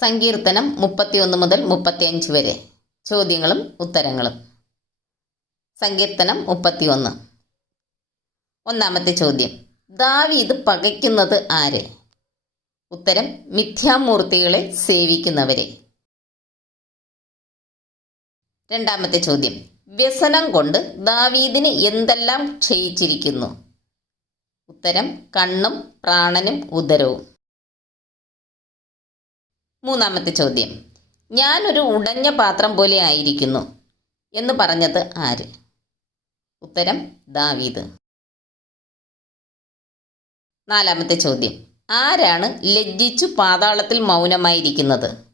സങ്കീർത്തനം മുപ്പത്തിയൊന്ന് മുതൽ മുപ്പത്തിയഞ്ച് വരെ. ചോദ്യങ്ങളും ഉത്തരങ്ങളും. സങ്കീർത്തനം മുപ്പത്തിയൊന്ന്. ഒന്നാമത്തെ ചോദ്യം. ദാവീദ് പകയ്ക്കുന്നത് ആരെ? ഉത്തരം മിഥ്യാമൂർത്തികളെ സേവിക്കുന്നവരെ. രണ്ടാമത്തെ ചോദ്യം. വ്യസനം കൊണ്ട് ദാവീദിന് എന്തെല്ലാം ക്ഷയിച്ചിരിക്കുന്നു? ഉത്തരം കണ്ണും പ്രാണനും ഉദരവും. മൂന്നാമത്തെ ചോദ്യം. ഞാനൊരു ഉടഞ്ഞ പാത്രം പോലെ ആയിരിക്കുന്നു. എന്ന് പറഞ്ഞത് ആര്? ഉത്തരം ദാവീദ്. നാലാമത്തെ ചോദ്യം. ആരാണ് ലജ്ജിച്ചു പാതാളത്തിൽ മൗനമായിരിക്കുന്നത്?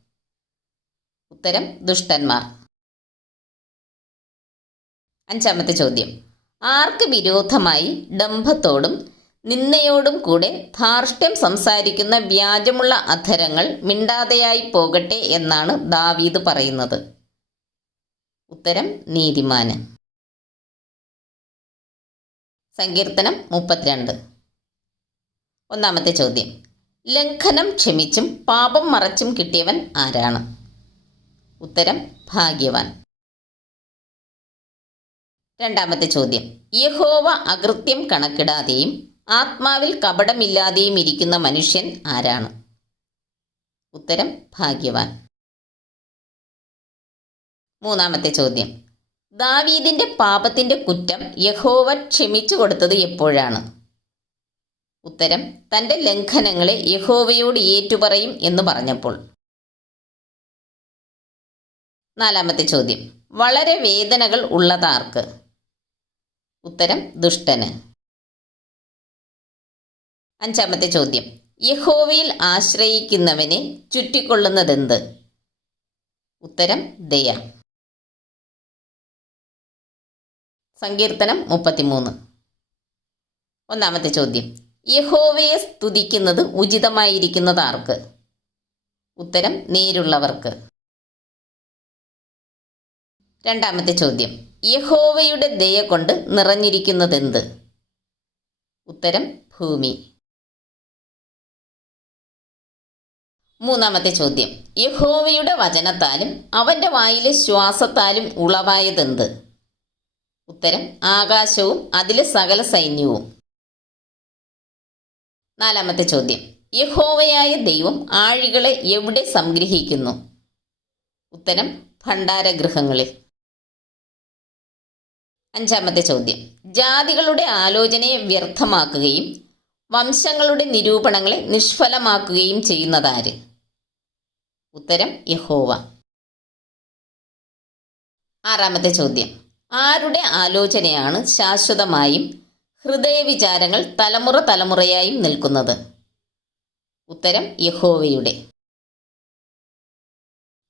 ഉത്തരം ദുഷ്ടന്മാർ. അഞ്ചാമത്തെ ചോദ്യം. ആർക്ക് വിരോധമായി ഡംഭത്തോടും നിന്നയോടും കൂടെ ധാർഷ്ട്യം സംസാരിക്കുന്ന വ്യാജമുള്ള അധരങ്ങൾ മിണ്ടാതെയായി പോകട്ടെ എന്നാണ് ദാവീദ് പറയുന്നത്. ഉത്തരം നീതിമാന്. സങ്കീർത്തനം മുപ്പത്തിരണ്ട്. ഒന്നാമത്തെ ചോദ്യം. ലംഘനം ക്ഷമിച്ചും പാപം മറച്ചും കിട്ടിയവൻ ആരാണ്? ഉത്തരം ഭാഗ്യവാൻ. രണ്ടാമത്തെ ചോദ്യം. യഹോവ അകൃത്യം കണക്കിടാതെയും ആത്മാവിൽ കപടമില്ലാതെയും ഇരിക്കുന്ന മനുഷ്യൻ ആരാണ്? ഉത്തരം ഭാഗ്യവാൻ. മൂന്നാമത്തെ ചോദ്യം. ദാവീദിന്റെ പാപത്തിന്റെ കുറ്റം യഹോവ ക്ഷമിച്ചു കൊടുത്തത് എപ്പോഴാണ്? ഉത്തരം തന്റെ ലംഘനങ്ങളെ യഹോവയോട് ഏറ്റുപറയും എന്ന് പറഞ്ഞപ്പോൾ. നാലാമത്തെ ചോദ്യം. വളരെ വേദനകൾ ഉള്ളതാർക്ക്? ഉത്തരം ദുഷ്ടന്. അഞ്ചാമത്തെ ചോദ്യം. യഹോവയിൽ ആശ്രയിക്കുന്നവനെ ചുറ്റിക്കൊള്ളുന്നതെന്ത്? ഉത്തരം ദയ. സങ്കീർത്തനം മുപ്പത്തിമൂന്ന്. ഒന്നാമത്തെ ചോദ്യം. യഹോവയെ സ്തുതിക്കുന്നത് ഉചിതമായിരിക്കുന്നത് ആർക്ക് ഉത്തരം നേരുള്ളവർക്ക്. രണ്ടാമത്തെ ചോദ്യം. യഹോവയുടെ ദയ കൊണ്ട് നിറഞ്ഞിരിക്കുന്നതെന്ത്? ഉത്തരം ഭൂമി. മൂന്നാമത്തെ ചോദ്യം. യഹോവയുടെ വചനത്താലും അവന്റെ വായിലെ ശ്വാസത്താലും ഉളവായതെന്ത്? ഉത്തരം ആകാശവും അതിലെ സകല സൈന്യവും. നാലാമത്തെ ചോദ്യം. യഹോവയായ ദൈവം ആഴികളെ എവിടെ സംഗ്രഹിക്കുന്നു? ഉത്തരം ഭണ്ഡാരഗൃഹങ്ങളിൽ. അഞ്ചാമത്തെ ചോദ്യം. ജാതികളുടെ ആലോചനയെ വ്യർത്ഥമാക്കുകയും വംശങ്ങളുടെ നിരൂപണങ്ങളെ നിഷ്ഫലമാക്കുകയും ചെയ്യുന്നതാര്? ഉത്തരം യഹോവ. ആറാമത്തെ ചോദ്യം. ആരുടെ ആലോചനയാണ് ശാശ്വതമായും ഹൃദയവിചാരങ്ങൾ തലമുറ തലമുറയായും നിൽക്കുന്നത്? ഉത്തരം യഹോവയുടെ.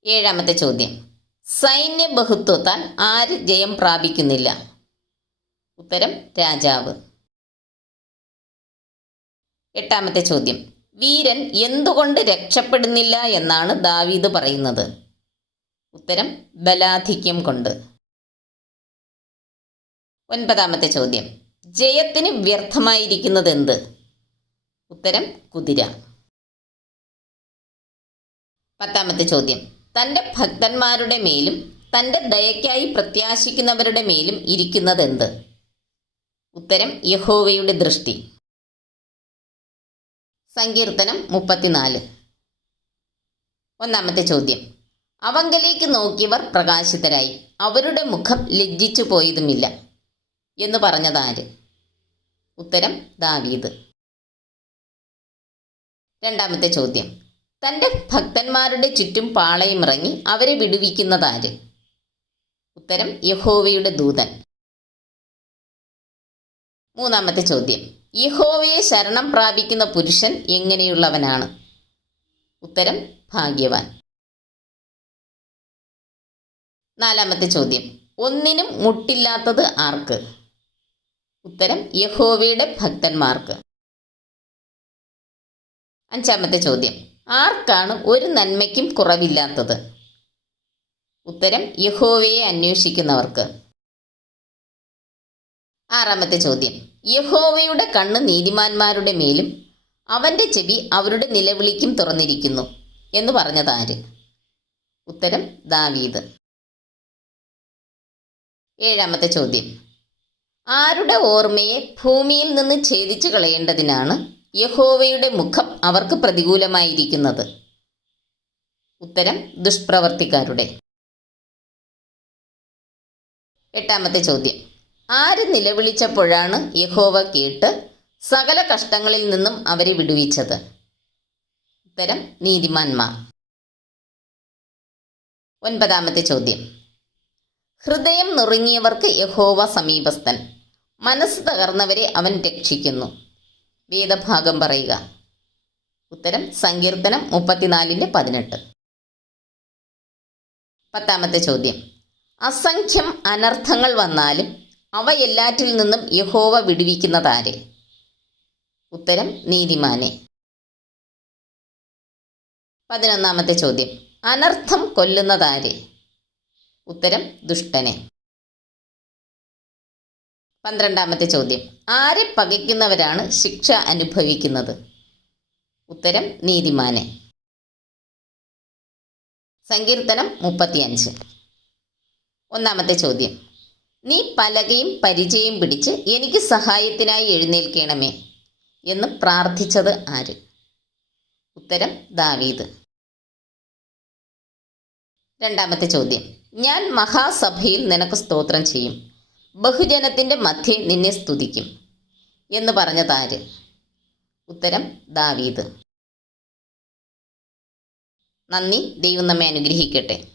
ഏഴാമത്തെ ചോദ്യം. സൈന്യ ബഹുത്വത്താൽ ആര് ജയം പ്രാപിക്കുന്നില്ല? ഉത്തരം രാജാവ്. എട്ടാമത്തെ ചോദ്യം. വീരൻ എന്തുകൊണ്ട് രക്ഷപ്പെടുന്നില്ല എന്നാണ് ദാവീദ് പറയുന്നത്. ഉത്തരം ബലാധിക്യം കൊണ്ട്. ഒൻപതാമത്തെ ചോദ്യം. ജയത്തിന് വ്യർത്ഥമായിരിക്കുന്നത് എന്ത് ഉത്തരം കുതിര. പത്താമത്തെ ചോദ്യം. തന്റെ ഭക്തന്മാരുടെ മേലും തന്റെ ദയക്കായി പ്രത്യാശിക്കുന്നവരുടെ മേലും ഇരിക്കുന്നത് എന്ത് ഉത്തരം യഹോവയുടെ ദൃഷ്ടി. സങ്കീർത്തനം മുപ്പത്തിനാല്. ഒന്നാമത്തെ ചോദ്യം. അവങ്കലേക്ക് നോക്കിയവർ പ്രകാശിതരായി. അവരുടെ മുഖം ലജ്ജിച്ചു പോയതുമില്ല. എന്ന് പറഞ്ഞതാര്? ഉത്തരം ദാവീദ്. രണ്ടാമത്തെ ചോദ്യം. തന്റെ ഭക്തന്മാരുടെ ചുറ്റും പാളയമിറങ്ങി അവരെ വിടുവിക്കുന്നതാര്? ഉത്തരം യഹോവയുടെ ദൂതൻ. മൂന്നാമത്തെ ചോദ്യം. യഹോവയെ ശരണം പ്രാപിക്കുന്ന പുരുഷൻ എങ്ങനെയുള്ളവനാണ്? ഉത്തരം ഭാഗ്യവാൻ. നാലാമത്തെ ചോദ്യം. ഒന്നിനും മുട്ടില്ലാത്തത് ആർക്ക്? ഉത്തരം യഹോവയുടെ ഭക്തന്മാർക്ക്. അഞ്ചാമത്തെ ചോദ്യം. ആർക്കാണ് ഒരു നന്മയ്ക്കും കുറവില്ലാത്തത്? ഉത്തരം യഹോവയെ അന്വേഷിക്കുന്നവർക്ക്. ആറാമത്തെ ചോദ്യം. യഹോവയുടെ കണ്ണ് നീതിമാന്മാരുടെ മേലും അവന്റെ ചെവി അവരുടെ നിലവിളിക്കും തുറന്നിരിക്കുന്നു എന്ന് പറഞ്ഞതാര് ഉത്തരം ദാവീദ്. ഏഴാമത്തെ ചോദ്യം. ആരുടെ ഓർമ്മയെ ഭൂമിയിൽ നിന്ന് ഛേദിച്ചു കളയേണ്ടതിനാണ് യഹോവയുടെ മുഖം അവർക്ക് പ്രതികൂലമായിരിക്കുന്നത്? ഉത്തരം ദുഷ്പ്രവർത്തിക്കാരുടെ. എട്ടാമത്തെ ചോദ്യം. ആര് നിലവിളിച്ചപ്പോഴാണ് യഹോവ കേട്ട് സകല കഷ്ടങ്ങളിൽ നിന്നും അവരെ വിടുവിച്ചത്? ഉത്തരം നീതിമാന്മാർ. ഒൻപതാമത്തെ ചോദ്യം. ഹൃദയം നുറുങ്ങിയവർക്ക് യഹോവ സമീപസ്ഥൻ. മനസ്സ് തകർന്നവരെ അവൻ രക്ഷിക്കുന്നു. വേദഭാഗം പറയുക. ഉത്തരം സങ്കീർത്തനം മുപ്പത്തിനാലിന്റെ പതിനെട്ട്. പത്താമത്തെ ചോദ്യം. അസംഖ്യം അനർത്ഥങ്ങൾ വന്നാലും അവയെല്ലാറ്റിൽ നിന്നും യഹോവ വിടുവിക്കുന്നതാരെ? ഉത്തരം നീതിമാനെ. പതിനൊന്നാമത്തെ ചോദ്യം. അനർത്ഥം കൊല്ലുന്നതാരെ? ഉത്തരം ദുഷ്ടനെ. പന്ത്രണ്ടാമത്തെ ചോദ്യം. ആരെ പകയ്ക്കുന്നവരാണ് ശിക്ഷ അനുഭവിക്കുന്നത്? ഉത്തരം നീതിമാനെ. സങ്കീർത്തനം മുപ്പത്തിയഞ്ച്. ഒന്നാമത്തെ ചോദ്യം. നീ പലകയും പരിചയം പിടിച്ച് എനിക്ക് സഹായത്തിനായി എഴുന്നേൽക്കണമേ എന്ന് പ്രാർത്ഥിച്ചത് ആര്? ഉത്തരം ദാവീദ്. രണ്ടാമത്തെ ചോദ്യം. ഞാൻ മഹാസഭയിൽ നിനക്ക് സ്തോത്രം ചെയ്യും. ബഹുജനത്തിന്റെ മധ്യേ നിന്നെ സ്തുതിക്കും. എന്ന് പറഞ്ഞതാര് ഉത്തരം ദാവീദ്. നന്ദി. ദൈവം നമ്മെ അനുഗ്രഹിക്കട്ടെ.